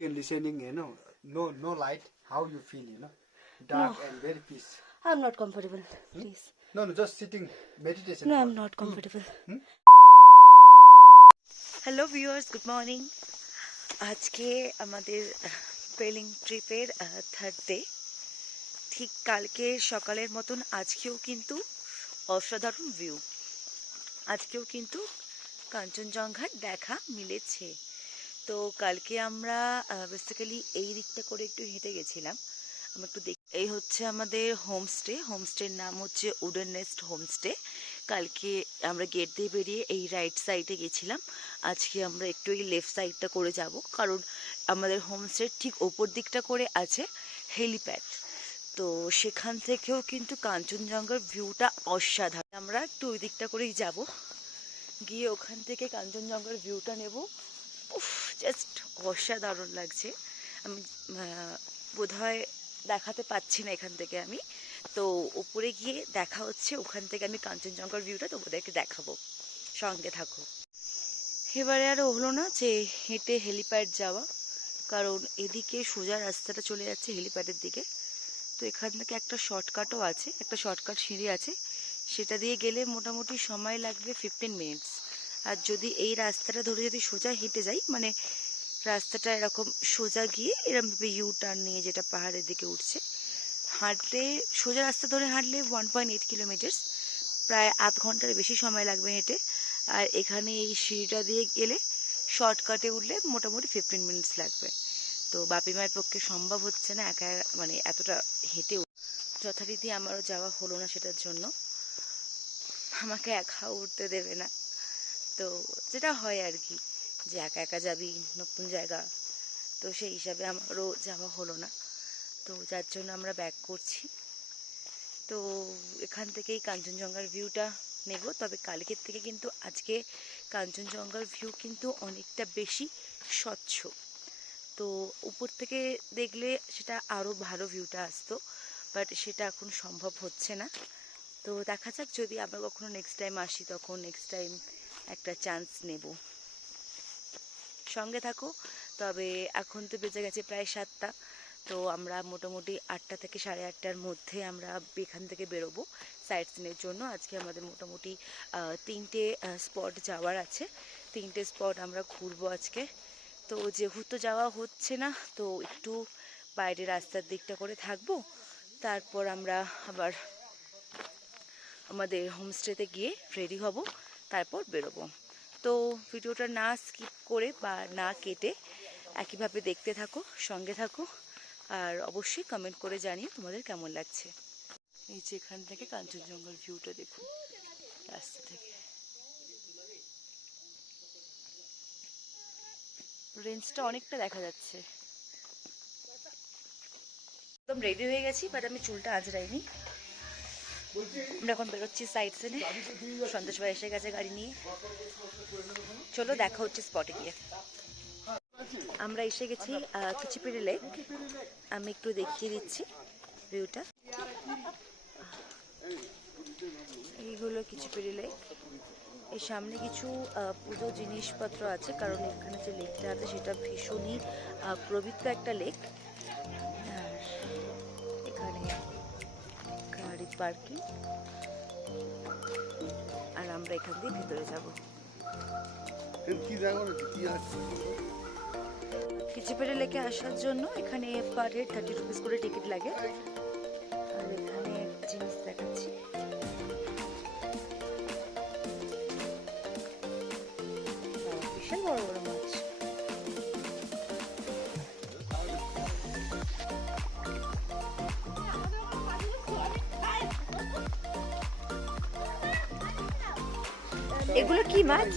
In listening, no light, how you feel, No. dark and very peace. I'm not comfortable, please. No, just sitting, meditation. No, I'm not comfortable. Hello viewers, good morning. আজকে আমাদের পেলিং ট্রিপের third day. ঠিক কালকে সকালের মতন আজকেও কিন্তু অসাধারণ ভিউ, আজকেও কিন্তু কাঞ্চনজঙ্ঘার দেখা মিলেছে। তো কালকে আমরা বেসিক্যালি এই দিকটা করে একটু হেঁটে গেছিলাম। আমরা একটু এই হচ্ছে আমাদের হোমস্টের নাম হচ্ছে উডেন নেস্ট হোমস্টে। কালকে আমরা গেট দিয়ে বেরিয়ে এই রাইট সাইডে গেছিলাম। আজকে আমরা একটু এই লেফট সাইডটা করে যাব, কারণ আমাদের হোমস্টের ঠিক ওপর দিকটা করে আছে হেলিপ্যাড। তো সেখান থেকেও কিন্তু কাঞ্চনজঙ্ঘার ভিউটা অসাধারণ। আমরা একটু ওই দিকটা করেই যাব, গিয়ে ওখান থেকে কাঞ্চনজঙ্ঘার ভিউটা নেব। উফ, জাস্ট অসাধারণ লাগছে। আমি বোধহয় দেখাতে পাচ্ছি না এখান থেকে আমি, তো উপরে গিয়ে দেখা হচ্ছে। ওখান থেকে আমি কাঞ্চনজঙ্ঘার ভিউটা তোমাদেরকে দেখাবো, সঙ্গে থাকো। এবারে আরও হলো না যে হেঁটে হেলিপ্যাড যাওয়া, কারণ এদিকে সোজা রাস্তাটা চলে যাচ্ছে হেলিপ্যাডের দিকে। তো এখান থেকে একটা শর্টকাটও আছে, একটা শর্টকাট সিঁড়ি আছে, সেটা দিয়ে গেলে মোটামুটি সময় লাগবে 15 মিনিটস। আর যদি এই রাস্তাটা ধরে যদি সোজা হেঁটে যাই, মানে রাস্তাটা এরকম সোজা গিয়ে এরকমভাবে ইউ টার্ন নিয়ে যেটা পাহাড়ের দিকে উঠছে, হাঁটলে সোজা রাস্তা ধরে হাঁটলে 1.8 কিলোমিটার্স, প্রায় আধ ঘন্টার বেশি সময় লাগবে হেঁটে। আর এখানে এই সিঁড়িটা দিয়ে গেলে শর্টকাটে উঠলে মোটামুটি 15 মিনিটস লাগবে। তো বাপি মায়ের পক্ষে সম্ভব হচ্ছে না একা, মানে এতটা হেঁটে। যথারীতি আমারও যাওয়া হলো না, সেটার জন্য আমাকে একা উঠতে দেবে না। তো যেটা হয় আর কি, যে একা একা যাবি নতুন জায়গা, তো সেই হিসাবে আমারও যাওয়া হলো না। তো যার জন্য আমরা ব্যাক করছি। তো এখান থেকেই কাঞ্চনজঙ্ঘার ভিউটা নেব। তবে কালকের থেকে কিন্তু আজকে কাঞ্চনজঙ্ঘার ভিউ কিন্তু অনেকটা বেশি স্বচ্ছ। তো উপর থেকে দেখলে সেটা আরও ভালো ভিউটা আসতো, বাট সেটা এখন সম্ভব হচ্ছে না। তো দেখা যাক, যদি আমরা কখনো নেক্সট টাইম আসি তখন নেক্সট টাইম একটা চান্স নেব। সঙ্গে থাকো। তবে এখন তো বেজে গেছে প্রায় 7টা। তো আমরা মোটামুটি 8টা থেকে 8:30টার মধ্যে আমরা এখান থেকে বেরোবো সাইট সিনের জন্য। আজকে আমাদের মোটামুটি 3টে স্পট যাওয়ার আছে, 3টে স্পট আমরা ঘুরবো আজকে। তো যেহেতু যাওয়া হচ্ছে না, তো একটু বাইরে রাস্তার দিকটা করে থাকবো, তারপর আমরা আবার আমাদের হোমস্টেতে গিয়ে রেডি হব, তারপর বেরোবো। তো ভিডিওটা না স্কিপ করে বা না কেটে একইভাবে দেখতে থাকো, সঙ্গে থাকো। আর অবশ্যই কমেন্ট করে জানিও তোমাদের কেমন লাগছে। এই যে এখান থেকে কাঞ্চনজঙ্ঘার ভিউটা দেখুন রাস্তা থেকে। রেঞ্জটা অনেকটা দেখা যাচ্ছে। একদম রেডি হয়ে গেছি, বাট আমি চুলটা আঁচড়াইনি। আমরা এখন বেরোচ্ছি সাইড সিনে। সন্দেশ ভাই এসে গেছে গাড়ি নিয়ে। চলো দেখা হচ্ছে স্পটে গিয়ে। আমরা এসে গেছি কিচিপিড়ি লেক। আমি একটু দেখিয়ে দিচ্ছি ভিউটা। এইগুলো কিচিপিড়ি লেক। এর সামনে কিছু পুজো জিনিসপত্র আছে, কারণ এখানে যে লেকটা আছে সেটা ভীষণই পবিত্র একটা লেক। আর এখানে গাড়ি পার্কিং, আর আমরা এখান দিয়ে ভেতরে যাব। কিচিপিড়ি লেকে আসার জন্য এখানে পার হেড 30 রুপিস করে টিকিট লাগে। আর এখানে একটা জিনিস দেখাচ্ছি, বিশাল বড় বড় মাছ। এগুলো কি মাছ?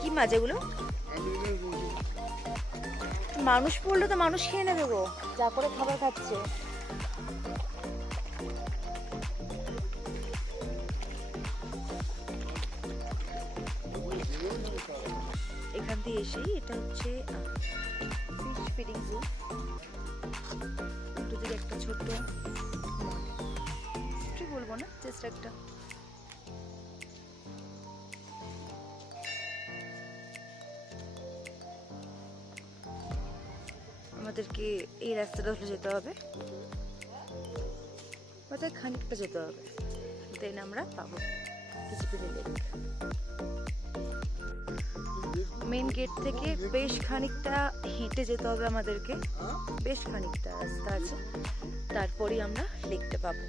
কি মাছ এগুলো? মানুষ পড়লে তো মানুষ খেয়ে নেবে গো, যা করে খাবার খাচ্ছে। এখান দিয়ে এসেই এটা হচ্ছে ফিশ ফিডিং জু। উল্টো দিকে একটা ছোট্ট, কি বলবো না, জাস্ট একটা আমাদেরকে এই রাস্তাটা ধরে যেতে হবে, অর্থাৎ খানিকটা যেতে হবে, দেন আমরা পাবো কিচিপিড়ি লেক। মেন গেট থেকে বেশ খানিকটা হেঁটে যেতে হবে আমাদেরকে, বেশ খানিকটা রাস্তা আছে, তারপরেই আমরা লেকটা পাবো।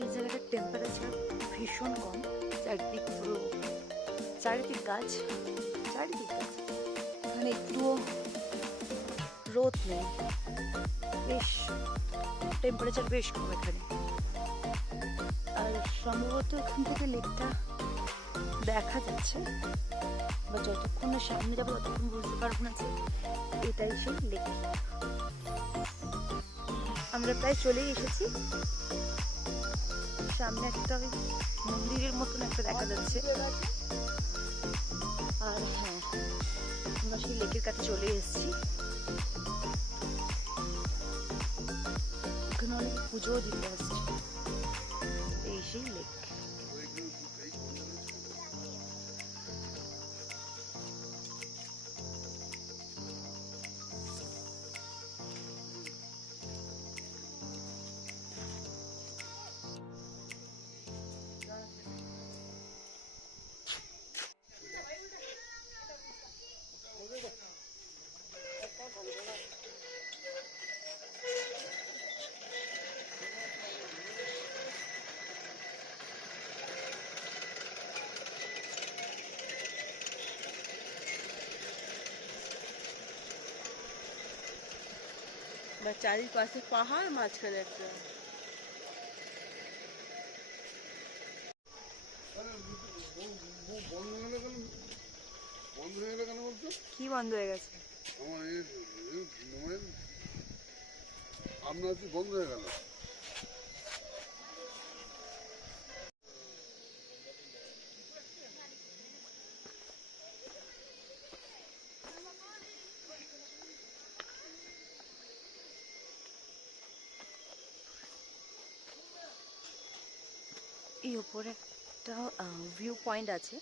এই জায়গাটার টেম্পারেচার ভীষণ কম, চারিদিক পুরো চারিদিক গাছ, এখানে একটুও রোদ নেই, বেশ টেম্পারেচার বেশ কম এখানে। আর সম্ভবত এখান থেকে লেকটা দেখা যাচ্ছে, বা যতক্ষণ না সামনে যাবো ততক্ষণ বুঝতে পারবো না যে এটাই সেই লেক। আমরা প্রায় চলেই এসেছি, সামনে একটা ওই মন্দিরের মতন একটা দেখা যাচ্ছে। আর হ্যাঁ, আমরা সেই লেকের কাছে চলে এসেছি। ওখানে অনেকে পুজোও দিতে আসছে। এই সেই লেক। বা চারিপাশে পাহাড়, মাঝখানে একটা কি বন্ধ হয়ে গেছে? আপনার বন্ধ হয়ে গেল। এই উপরে একটা ভিউ পয়েন্ট আছে,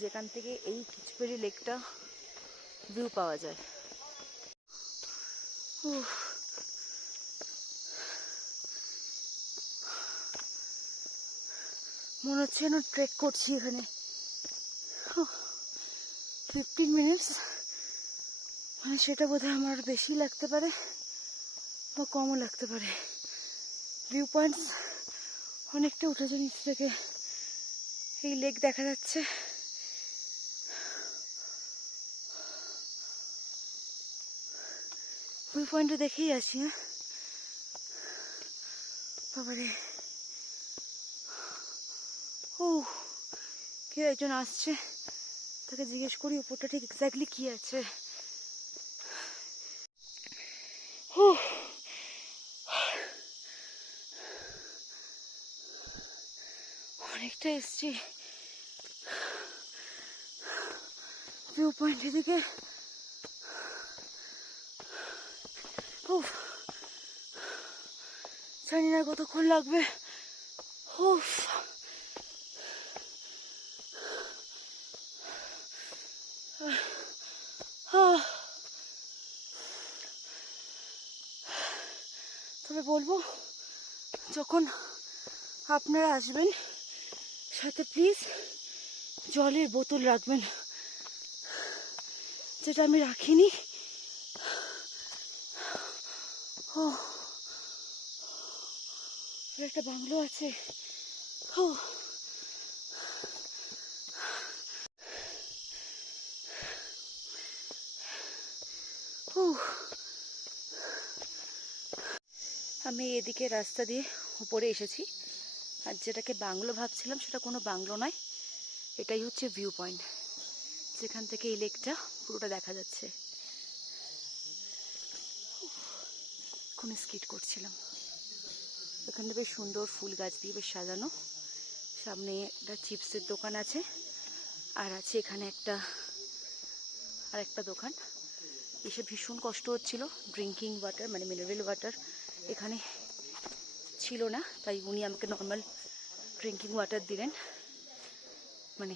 যেখান থেকে এই কিচিপিড়ি লেকটা ভিউ পাওয়া যায়। উফ, মনে হচ্ছে যেন ট্রেক করছি এখানে। 15 মিনিটস, মানে সেটা বোধহয় আমার বেশি লাগতে পারে বা কমও লাগতে পারে। ভিউ পয়েন্টস অনেকটা উঠেছে, নিচ থেকে এই লেক দেখা যাচ্ছে। ভিউ পয়েন্টটা দেখেই আসি। হ্যাঁ বাবারে, ও কেউ একজন আসছে, তাকে জিজ্ঞেস করি উপরটা ঠিক এক্স্যাক্টলি কি আছে। অনেকটা এসছি ভিউ পয়েন্টের দিকে। জানি না কতক্ষণ লাগবে। তবে বলবো, যখন আপনারা আসবেন সাথে প্লিজ জলের বোতল রাখবেন, যেটা আমি রাখিনি। একটা বাংলো আছে। আমি এদিকে রাস্তা দিয়ে উপরে এসেছি, আর যেটাকে বাংলো ভাবছিলাম সেটা কোনো বাংলো নয়, এটাই হচ্ছে ভিউ পয়েন্ট, যেখান থেকে এই লেকটা পুরোটা দেখা যাচ্ছে। কোন স্কিট করছিলাম, এখানে বেশ সুন্দর ফুল গাছ দিয়ে বেশ সাজানো। সামনে একটা চিপসের দোকান আছে, আর আছে এখানে একটা দোকান। এসে ভীষণ কষ্ট হচ্ছিল। ড্রিঙ্কিং ওয়াটার মানে মিনারেল ওয়াটার এখানে ছিল না, তাই উনি আমাকে নর্মাল ড্রিঙ্কিং ওয়াটার দিলেন। মানে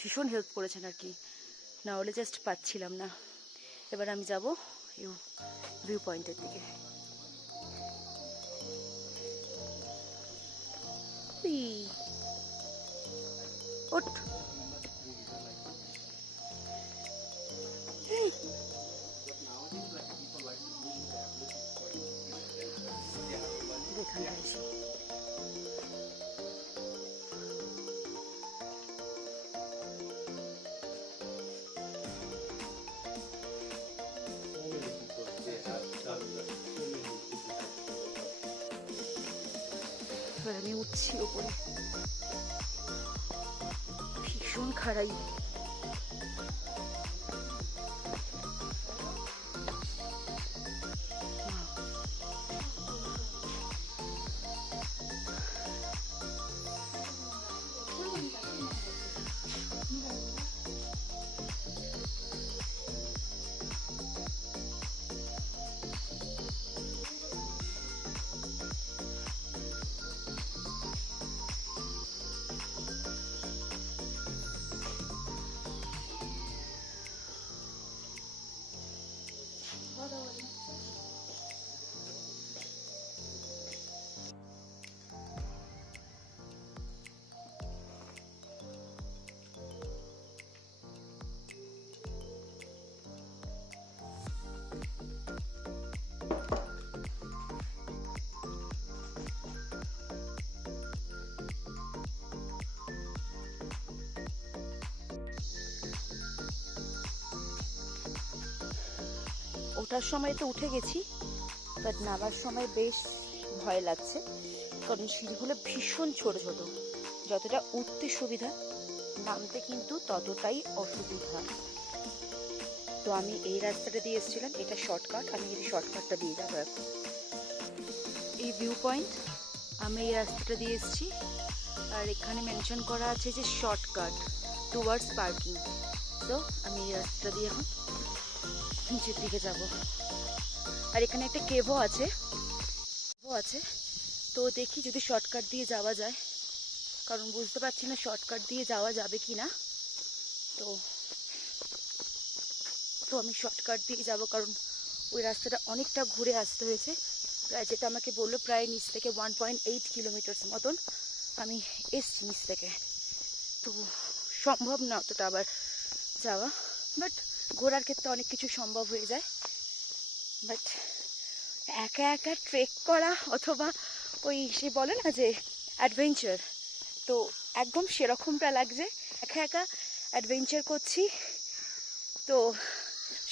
ভীষণ হেল্প করেছেন আর কি, না হলে জাস্ট পাচ্ছিলাম না। এবার আমি যাব ভিউ পয়েন্টের দিকে। ওঠ এখানে আসি। এবার আমি উঠছি ওপরে, ভীষণ খাড়াই। ওঠার সময় তো উঠে গেছি, বাট নামার সময় বেশ ভয় লাগছে, কারণ সিঁড়িগুলো ভীষণ ছোট ছোট। যতটা উঠতে সুবিধা, নামতে কিন্তু ততটাই অসুবিধা। তো আমি এই রাস্তাটা দিয়ে এসেছিলাম, এটা শর্টকাট, আমি এই শর্টকাটটা দিয়ে যাবো এখন। এই ভিউ পয়েন্ট আমি এই রাস্তাটা দিয়ে এসেছি, আর এখানে মেনশন করা আছে যে শর্টকাট টুয়ার্ডস পার্কিং। তো আমি এই রাস্তাটা দিয়ে এখন নিচের দিকে যাব। আর এখানে একটা কেভও আছে, তো দেখি যদি শর্টকাট দিয়ে যাওয়া যায়, কারণ বুঝতে পারছি না শর্টকাট দিয়ে যাওয়া যাবে কি না। তো আমি শর্টকাট দিয়ে যাব, কারণ ওই রাস্তাটা অনেকটা ঘুরে আসতে হয়েছে। প্রায় যেটা আমাকে বললো, প্রায় নিচ থেকে 1.8 কিলোমিটার মতন আমি এসছি নিচ থেকে। তো সম্ভব না অতটা আবার যাওয়া, বাট ঘোরার ক্ষেত্রে অনেক কিছু সম্ভব হয়ে যায়। বাট একা একা ট্রেক করা অথবা ওই সে বলে না যে অ্যাডভেঞ্চার, তো একদম সেরকমটা লাগছে। একা একা অ্যাডভেঞ্চার করছি। তো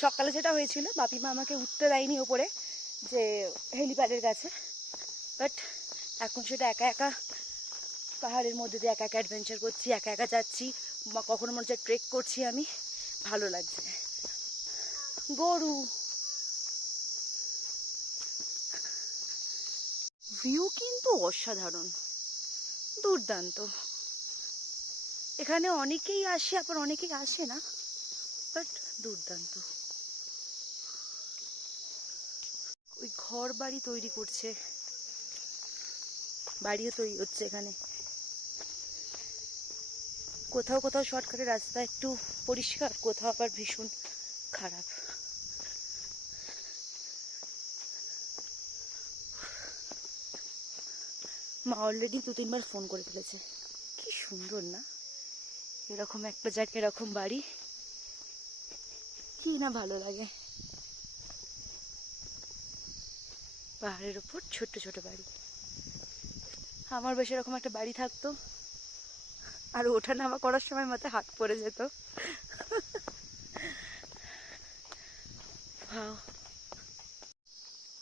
সকালে যেটা হয়েছিল, বাপিমা আমাকে উঠতে দেয়নি ওপরে যে হেলিপ্যাডের কাছে, বাট এখন সেটা একা একা পাহাড়ের মধ্যে দিয়ে একা একা অ্যাডভেঞ্চার করছি, একা একা যাচ্ছি, কখনো মনে হচ্ছে ট্রেক করছি আমি, ভালো লাগছে। গরু ভিউ কিন্তু অসাধারণ, দুর্দান্ত। এখানে অনেকেই আসে, আবার অনেকেই আসে না, বাট দুর্দান্ত। ওই ঘর বাড়ি তৈরি করছে, বাড়িও তৈরি হচ্ছে এখানে। কোথাও কোথাও শর্টকাটের রাস্তা একটু পরিষ্কার, কোথাও আবার ভীষণ খারাপ। মা অলরেডি 2-3 বার ফোন করে ফেলেছে। কি সুন্দর না এরকম একটা জায়গায় এরকম বাড়ি, কি না ভালো লাগে। পাহাড়ের ওপর ছোট ছোট বাড়ি, আমার বেশ এরকম একটা বাড়ি থাকতো, আর ওঠা নামা করার সময় মাথায় হাত পড়ে যেত।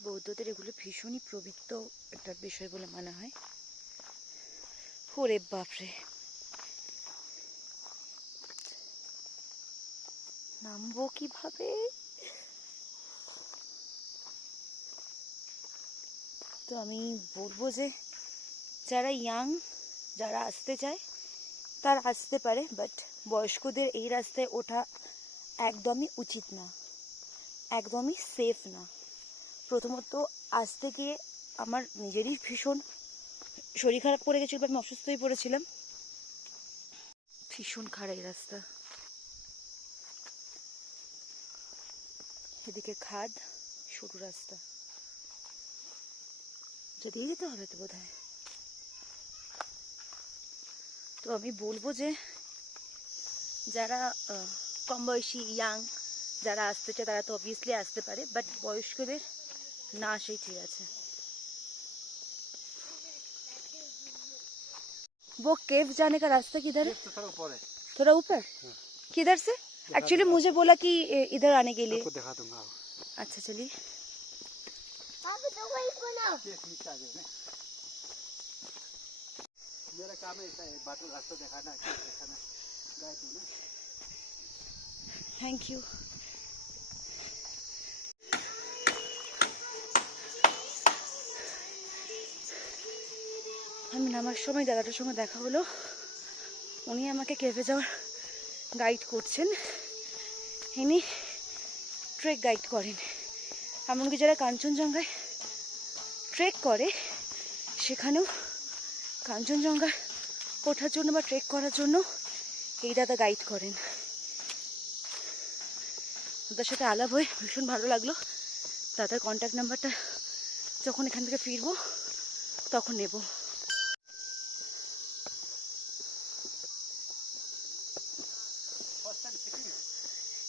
বৌদ্ধদের এগুলো ভীষণই পবিত্র একটা বিষয় বলে মনে হয়। ওরে বাপরে, নামবো কিভাবে? তো আমি বলবো যে যারা ইয়াং, যারা আসতে চায় তারা আসতে পারে, বাট বয়স্কদের এই রাস্তায় ওঠা একদমই উচিত না। একদমই সেফ না। প্রথমত আসতে গিয়ে আমার নিজেরই ভীষণ শরীর খারাপ করে গেছিল, আমি অসুস্থ হয়ে পড়েছিলাম। ভীষণ খারাপ রাস্তা, এদিকে খাদ, সরু রাস্তা, দিয়ে যেতে হবে তো বোধ হয়। তো আমি বলবো যে যারা কম বয়সী ইয়াং যারা আসতে চায় তারা তো অবভিয়াসলি আসতে পারে, বাট বয়স্কদের না আসাই ঠিক আছে। वो केव जाने का रास्ता किधर है? तो थोड़ा ऊपर है। थोड़ा ऊपर? किधर से? एक्चुअली मुझे बोला कि इधर आने के लिए। आपको दिखा दूंगा। अच्छा चलिए। मेरा काम है ऐसा है, बाटो रास्ता दिखाना, दिखाना, गाइड होना। Thank you. আমি নামার সময় দাদাটার সঙ্গে দেখা হলো, উনি আমাকে কেভে যাওয়ার গাইড করছেন। ইনি ট্রেক গাইড করেন, এমনকি যারা কাঞ্চনজঙ্ঘায় ট্রেক করে সেখানেও কাঞ্চনজঙ্ঘা ওঠার জন্য বা ট্রেক করার জন্য এই দাদা গাইড করেন। দাদার সাথে আলাপ হয়ে ভীষণ ভালো লাগলো। দাদার কন্ট্যাক্ট নাম্বারটা যখন এখান থেকে ফিরবো তখন নেব।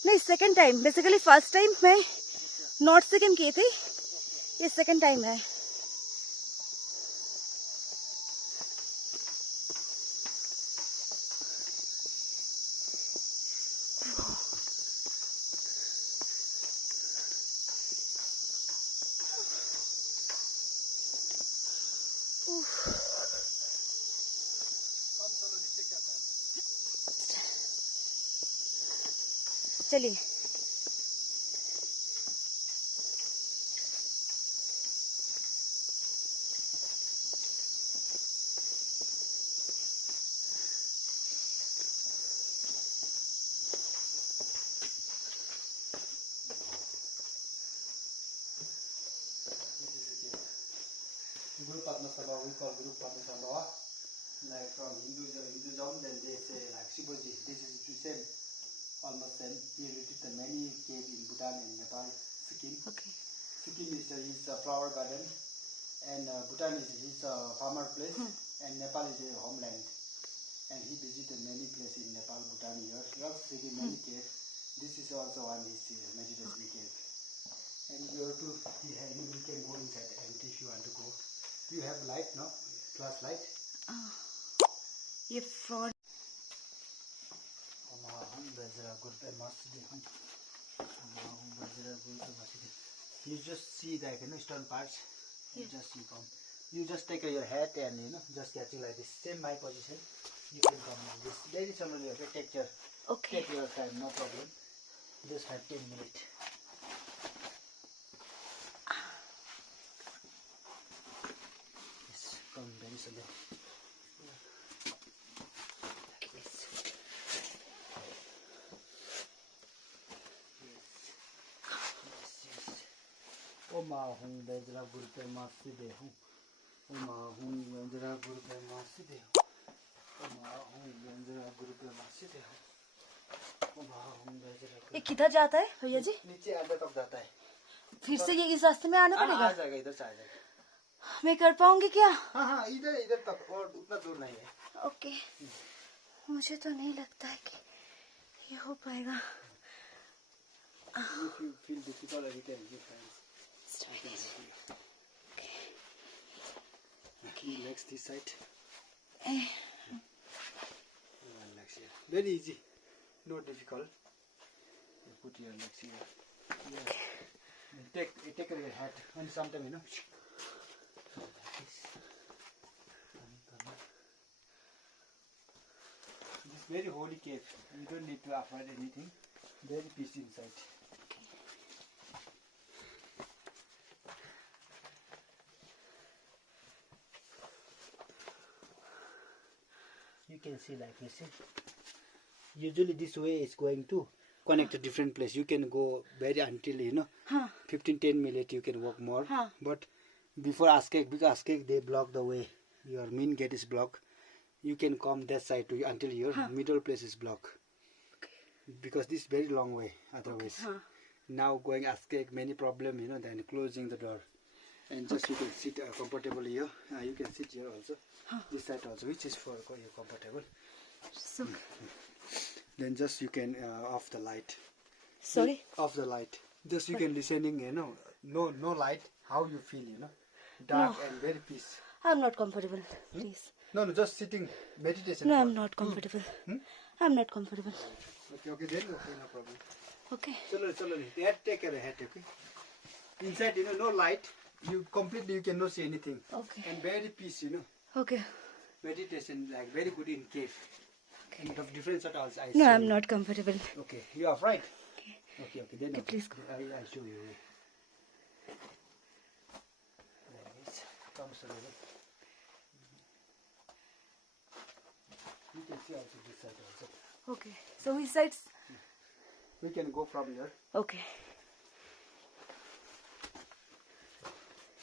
नहीं, second time. Basically first time मैं नॉर्थ सिक्किम की थी, ये सेकंड टाइम है। चलिए। Guru Padma Sabha, we call Guru Padma Sabha. Like from Hinduism, then they say like Shivaji. This is the same, almost same. He visited many caves in Bhutan and Nepal, Sikkim. Okay. Sikkim is his flower garden, and Bhutan is his farmer place, and Nepal is his homeland. And he visited many places in Nepal, Bhutan, here. He also visited many caves. This is also one his meditation cave. And you have to, you can go inside and if you want to go. You have light, no? Flashlight. ये fraud. You just see like stone parts. You just you come. You just take your hat and just catch it like this. Same my position. You can come like this. Very slowly. Okay, take your Okay. take your time. No problem. Just have 10 minutes. Yes, come very slowly. Oma hung bejra gurpe masti de hung. Oma hung bejra gurpe masti de hung. Oma hung bejra gurpe masti de hung. Oma hung bejra. ये किधर जाता है भैया जी? नीचे अंदर तक जाता है। फिर से ये इस रास्ते में आना आ पड़ेगा? जाएगा, इधर से आ जाएगा। मैं कर पाऊंगी क्या? हाँ हाँ, इधर इधर तक, और उतना दूर नहीं है। ओके। मुझे तो नहीं लगता है कि ये हो पाएगा। If you feel difficult, you can give hands. Okay, legs this side. Legs here. Very easy, not difficult. You put your legs here. Yeah. Take your hat and sometime This very holy cave. You don't need to avoid anything. Very peace inside. You can see like this. Usually this way is going to connect to different place. You can go very until 15-10 minutes you can walk more. But before Askek, because Askek they block the way. Your main gate is blocked. You can come that side to until your middle place is blocked. Because this is very long way otherwise. Now going Askek many problem, then closing the door. And just you can sit comfortably here. You can sit here also. This side also, which is for you comfortable. So, then just you can off the light. sorry? Off the light. Just you can listening, no light. How you feel, dark and very peace. I'm not comfortable, please. No, just sitting meditation. No, I'm not comfortable. I'm not comfortable. Okay, then okay, no problem. Okay. Chalo. Take care of head, okay? Inside, no light. You completely cannot see anything. Okay. And very peace, Okay. Meditation like very good in cave. And the different sort of I No, show I'm you. not comfortable. Okay, you are right. Okay. Okay, then Okay, please go. I'll show you. Like this. Come slowly. You can see also this side also. Okay. So which sides? We can go from here. Okay.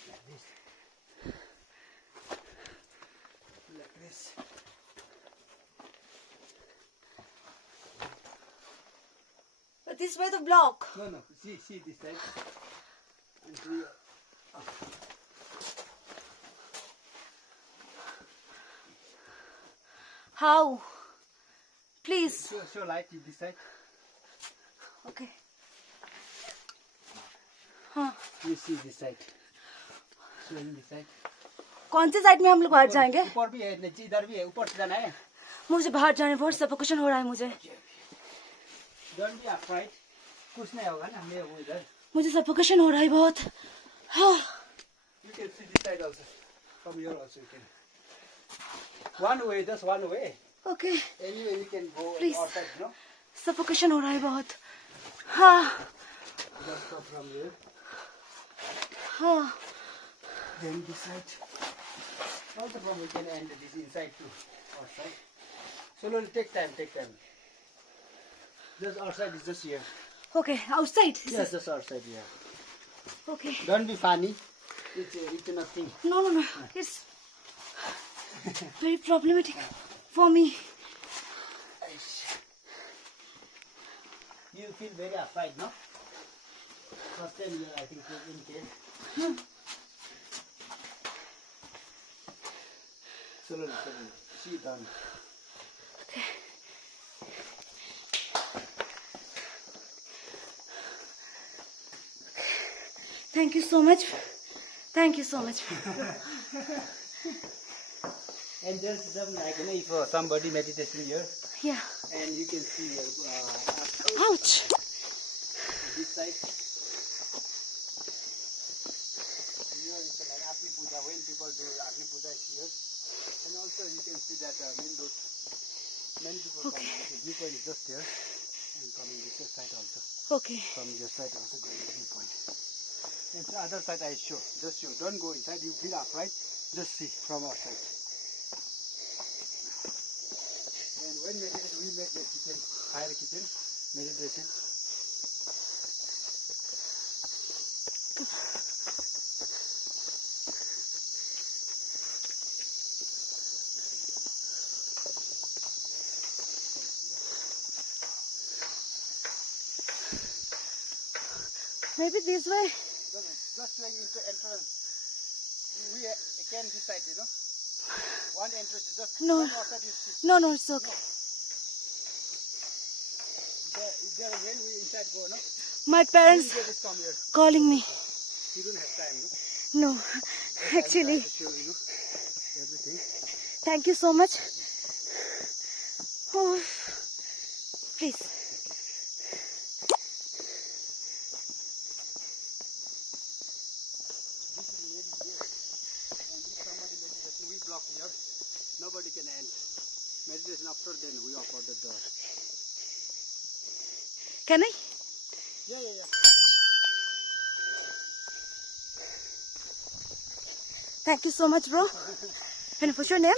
Like this. Like this. But this way the block. No. See this side. And see. How? Please. Show light this side. Okay. हाँ. You see this side. Showing this side. कौन सी side में हम लोग बाहर जाएंगे? ऊपर भी है, इधर भी है, ऊपर से जाना है. मुझे बाहर जाने बहुत सफोकेशन हो रहा है मुझे. Don't be afraid. कुछ नहीं होगा ना, मैं हूँ इधर. मुझे सफोकेशन हो रहा है बहुत. हाँ. You can see this side also. From here also you can. One way, just one way. Okay. Anyway, you can go Please. outside, no? Suffocation हो रहा है बहुत. हाँ. Just come from here. हाँ. Then this side. Also from we can end this inside too. Outside. So slowly take time. Just outside is just here. Okay. Outside. Yes, just outside here. Okay. Don't be funny. It's nothing. No. It's very problematic for me. You feel very afraid, no? First time you, I think, in case. Slowly. See done. Okay. Thank you so much. And just some like if somebody meditation here, Yeah. and you can see Ouch. this side. Here is like Agni Puja. When people do Agni Puja is here, and also you can see that main road. Many people come. The viewpoint is just here, and coming this side also. Okay. From your side also going to viewpoint. And the other side I show. Just show. Don't go inside. You feel upright. Just see from outside. And when meditation, we make the kitchen, fire kitchen, meditation. Maybe this way. Just going into entrance. We can decide, One entrance is just No. one outside you see. No, it's okay. There when we inside go, no? My parents You just come here. calling me. You don't have time, no? No, actually. I show you everything. Thank you so much. Oh, please. This is main gate. And if somebody meditation, we block here. Nobody can end. Meditation after then we offer the door. Can I? Yeah. Thank you so much, bro. And what's your name?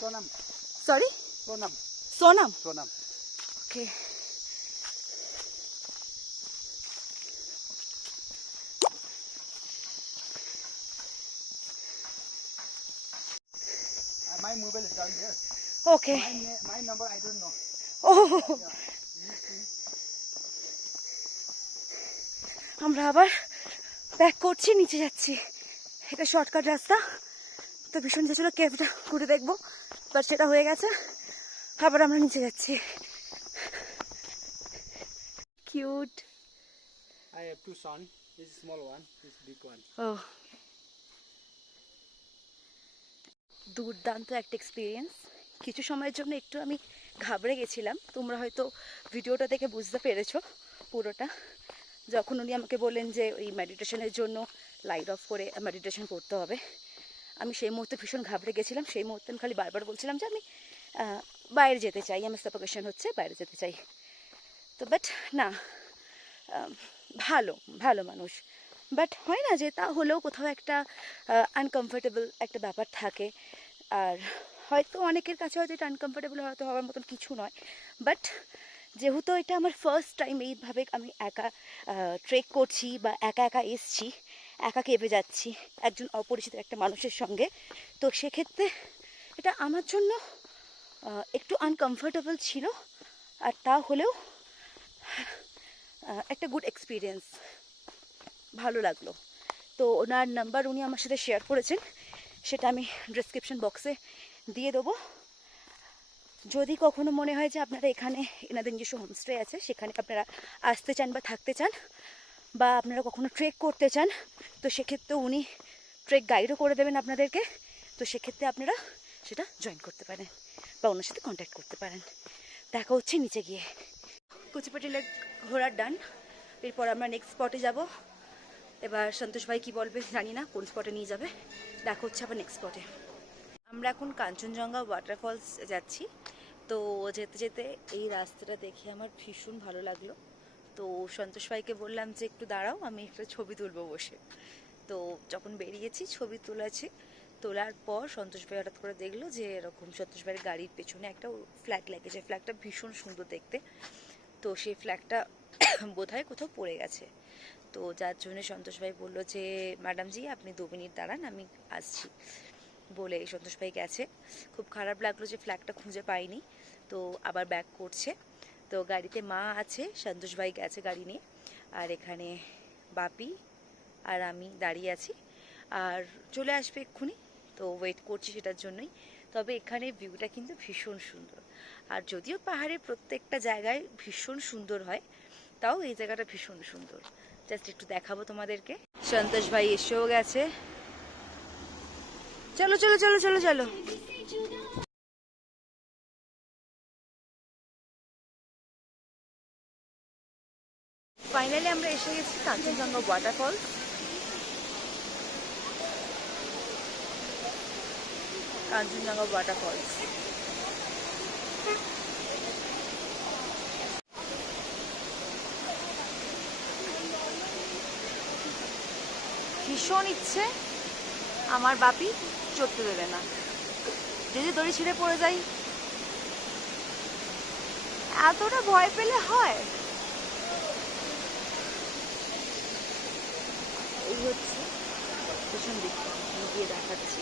Sonam. Sorry? Sonam. Sonam. Sonam. Okay. my mobile is down there. Okay My number I don't know. O Yeah. আমরা আবার back করছি, নিচে যাচ্ছি। এটা shortcut রাস্তা, তো ভীষণ যে ছিল কেভটা ঘুরে দেখবো, বাট সেটা হয়ে গেছে। আবার আমরা নিচে যাচ্ছি। Cute. I have two sons. This is small one. This is big one. ও দুর্দান্ত একটা এক্সপিরিয়েন্স। কিছু সময়ের জন্য একটু আমি ঘাবড়ে গেছিলাম, তোমরা হয়তো ভিডিওটা দেখে বুঝতে পেরেছো পুরোটা। যখন উনি আমাকে বললেন যে ওই মেডিটেশনের জন্য লাইট অফ করে মেডিটেশন করতে হবে, আমি সেই মুহূর্তে ভীষণ ঘাবড়ে গেছিলাম। সেই মুহূর্তে আমি খালি বারবার বলছিলাম যে আমি বাইরে যেতে চাই, আমার সাফোকেশন হচ্ছে, বাইরে যেতে চাই। তো বাট না, ভালো ভালো মানুষ, বাট হয় না যে তা হলেও কোথাও একটা আনকমফোর্টেবল একটা ব্যাপার থাকে। আর হয়তো অনেকের কাছে হয়তো এটা আনকমফোর্টেবল হয়তো হওয়ার মতন কিছু নয়, বাট যেহেতু এটা আমার ফার্স্ট টাইম এইভাবে আমি একা ট্রেক করছি বা একা একা এসছি, একা কেঁপে যাচ্ছি একজন অপরিচিত একটা মানুষের সঙ্গে, তো সেক্ষেত্রে এটা আমার জন্য একটু আনকমফোর্টেবল ছিল। আর তা হলেও একটা গুড এক্সপিরিয়েন্স, ভালো লাগলো। তো ওনার নাম্বার উনি আমার সাথে শেয়ার করেছেন, সেটা আমি ডেসক্রিপশন বক্সে দিয়ে দেবো। যদি কখনো মনে হয় যে আপনারা এখানে এনাদের নিজস্ব হোমস্টে আছে, সেখানে আপনারা আসতে চান বা থাকতে চান, বা আপনারা কখনো ট্রেক করতে চান, তো সেক্ষেত্রে উনি ট্রেক গাইডও করে দেবেন আপনাদেরকে। তো সেক্ষেত্রে আপনারা সেটা জয়েন করতে পারেন বা ওনার সাথে কন্ট্যাক্ট করতে পারেন। দেখা হচ্ছে নিচে গিয়ে। কুচিপাটি লেক ঘোরার ডান, এরপর আমরা নেক্সট স্পটে যাব। এবার সন্তোষ ভাই কী বলবে জানি না, কোন স্পটে নিয়ে যাবে। দেখা হচ্ছে আবার নেক্সট স্পটে। আমরা এখন কাঞ্চনজঙ্ঘা ওয়াটারফলস যাচ্ছি। তো যেতে যেতে এই রাস্তাটা দেখে আমার ভীষণ ভালো লাগলো। তো সন্তোষ ভাইকে বললাম যে একটু দাঁড়াও, আমি একটা ছবি তুলবো বসে। তো যখন বেরিয়েছি ছবি তোলার পর সন্তোষ ভাই হঠাৎ করে দেখলো যে এরকম সন্তোষ ভাইয়ের গাড়ির পেছনে একটা ফ্ল্যাগ লেগেছে। ফ্ল্যাগটা ভীষণ সুন্দর দেখতে। তো সেই ফ্ল্যাগটা বোধহয় কোথাও পড়ে গেছে। তো যার জন্য সন্তোষ ভাই বললো যে ম্যাডাম জি আপনি 2 মিনিট দাঁড়ান, আমি আসছি বলে সন্তোষ ভাই গেছে। খুব খারাপ লাগলো যে ফ্ল্যাগটা খুঁজে পাইনি। তো আবার ব্যাক করছে। তো গাড়িতে মা আছে, সন্তোষ ভাই গেছে গাড়ি নিয়ে, আর এখানে বাপি আর আমি দাঁড়িয়ে আছি। আর চলে আসবে এক্ষুনি, তো ওয়েট করছি সেটার জন্যই। তবে এখানে ভিউটা কিন্তু ভীষণ সুন্দর। আর যদিও পাহাড়ের প্রত্যেকটা জায়গায় ভীষণ সুন্দর হয়, তাও এই জায়গাটা ভীষণ সুন্দর। জাস্ট একটু দেখাবো তোমাদেরকে। সন্তোষ ভাই এসেও গেছে। চলো চলো চলো চলো চলো। ফাইনালি আমরা এসে গেছি কাঞ্চনজঙ্ঘা ওয়াটারফল। কাঞ্চনজঙ্ঘা ওয়াটারফলস ভীষণ ইচ্ছে, আমার বাপি চড়তে দেবে না। যদি দড়ি ছিঁড়ে পড়ে যাই, এতটা ভয় পেলে হয়? এই হচ্ছে ভীষণ দিকটা গিয়ে দেখাচ্ছি।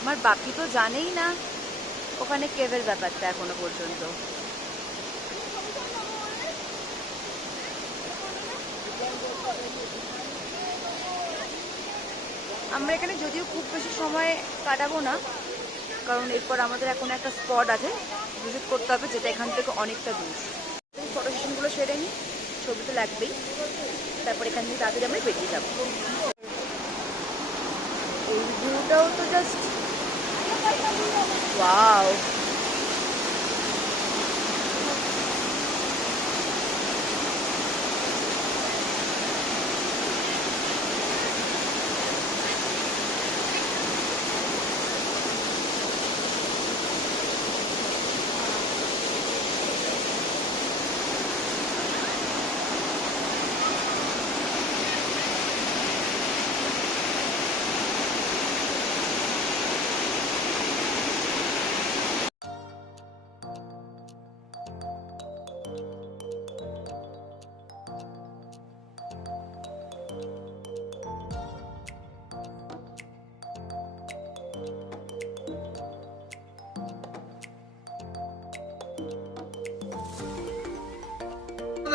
আমার বাপি তো জানেই না ওখানে কেভের ব্যাপারটা এখনো পর্যন্ত। আমরা এখানে যদিও খুব বেশি সময় কাটাবো না, কারণ এরপর আমাদের এখন একটা স্পট আছে ভিজিট করতে হবে, যেটা এখান থেকে অনেকটা দূর। এই ফটো সেশনগুলো সেরে নিই, ছবি তো লাগবেই, তারপর এখান থেকে তাড়াতাড়ি আমরা বেরিয়ে যাবো। এই ভিউটাও তো জাস্ট ওয়াও।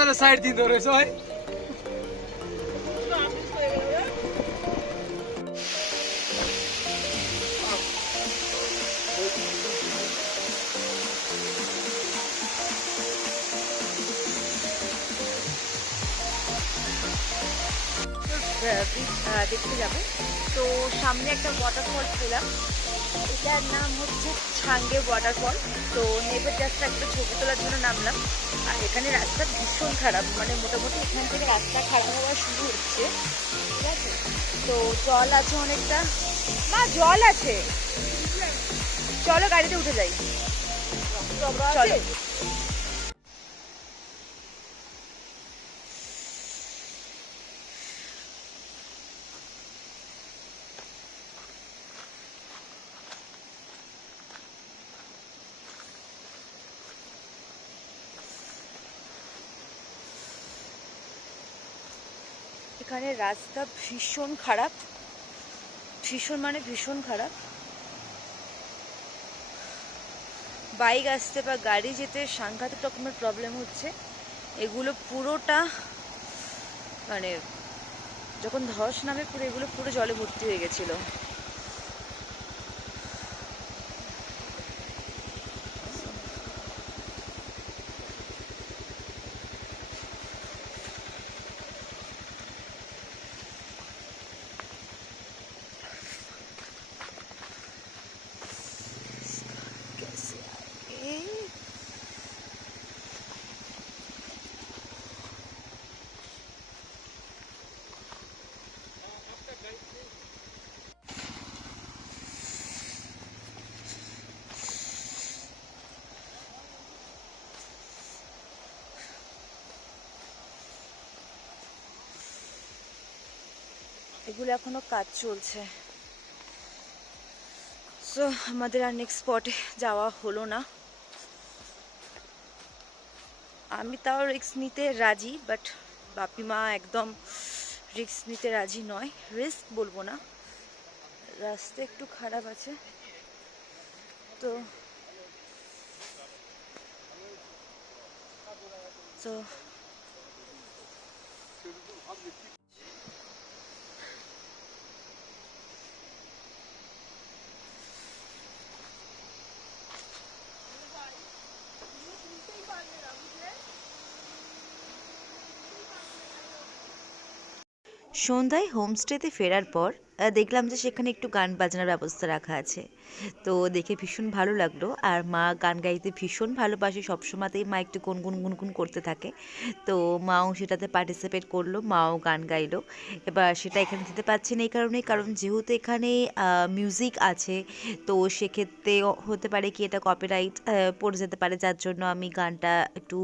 তাহলে সাইড দিন ধরে সবাই দেখতে যাবো। তো সামনে একটা ওয়াটারফল পেলাম, এটার নাম হচ্ছে ছাঙ্গে ওয়াটারফল। তো নেবে জাস্ট একটা ছবি তোলার জন্য নামলাম। আর এখানে রাস্তা ভীষণ খারাপ, মানে মোটামুটি এখান থেকে রাস্তা খারাপ হওয়া শুরু হচ্ছে, ঠিক আছে। তো জল আছে অনেকটা, মা জল আছে, চলো গাড়িতে উঠে যাই, চলো। এখানে রাস্তা ভীষণ খারাপ, ভীষণ মানে ভীষণ খারাপ। বাইক আসতে বা গাড়ি যেতে সাংঘাতিক রকমের প্রবলেম হচ্ছে। এগুলো পুরোটা মানে যখন ধস নামে পুরো এগুলো পুরো জলে ভর্তি হয়ে গেছিলো। এগুলো এখনো কাজ চলছে। সো আমাদের আর নেক্সট স্পটে যাওয়া হলো না। আমি তাও রিস্ক নিতে রাজি, বাট বাপি মা একদম রিস্ক নিতে রাজি নয়। রিস্ক বলবো না, রাস্তা একটু খারাপ আছে তো সন্ধ্যায় হোমস্টেতে ফেরার পর দেখলাম যে সেখানে একটু গান বাজনার ব্যবস্থা রাখা আছে। তো দেখে ভীষণ ভালো লাগলো। আর মা গান গাইতে ভীষণ ভালোবাসে, সবসময়তেই মা একটু গুনগুন গুনগুন করতে থাকে। তো মাও সেটাতে পার্টিসিপেট করলো, মাও গান গাইলো। এবার সেটা এখানে দিতে পারছি না এই কারণেই, কারণ যেহেতু এখানে মিউজিক আছে, তো সেক্ষেত্রে হতে পারে কি এটা কপিরাইট পড়ে যেতে পারে, যার জন্য আমি গানটা একটু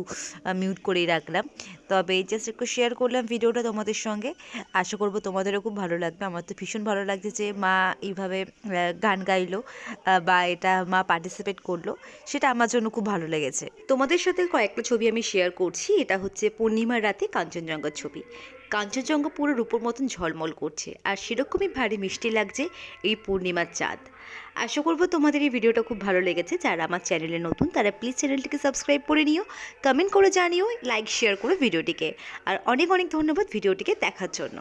মিউট করেই রাখলাম। তবে জাস্ট একটু শেয়ার করলাম ভিডিওটা তোমাদের সঙ্গে। আশা করবো তোমাদেরও খুব ভালো লাগবে। আমার তো ভীষণ ভালো লাগছে যে মা এইভাবে গান গাইলো বা এটা মা পার্টিসিপেট করলো, সেটা আমার জন্য খুব ভালো লেগেছে। তোমাদের সাথে কয়েকটা ছবি আমি শেয়ার করছি। এটা হচ্ছে পূর্ণিমার রাতে কাঞ্চনজঙ্ঘার ছবি। কাঞ্চনজঙ্ঘা পুরো রূপোর মতন ঝলমল করছে, আর সেরকমই ভারী মিষ্টি লাগছে এই পূর্ণিমার চাঁদ। আশা করবো তোমাদের এই ভিডিওটা খুব ভালো লেগেছে। যারা আমার চ্যানেলে নতুন তারা প্লিজ চ্যানেলটিকে সাবস্ক্রাইব করে নিও, কমেন্ট করে জানিও, লাইক শেয়ার করো ভিডিওটিকে। আর অনেক অনেক ধন্যবাদ ভিডিওটিকে দেখার জন্য।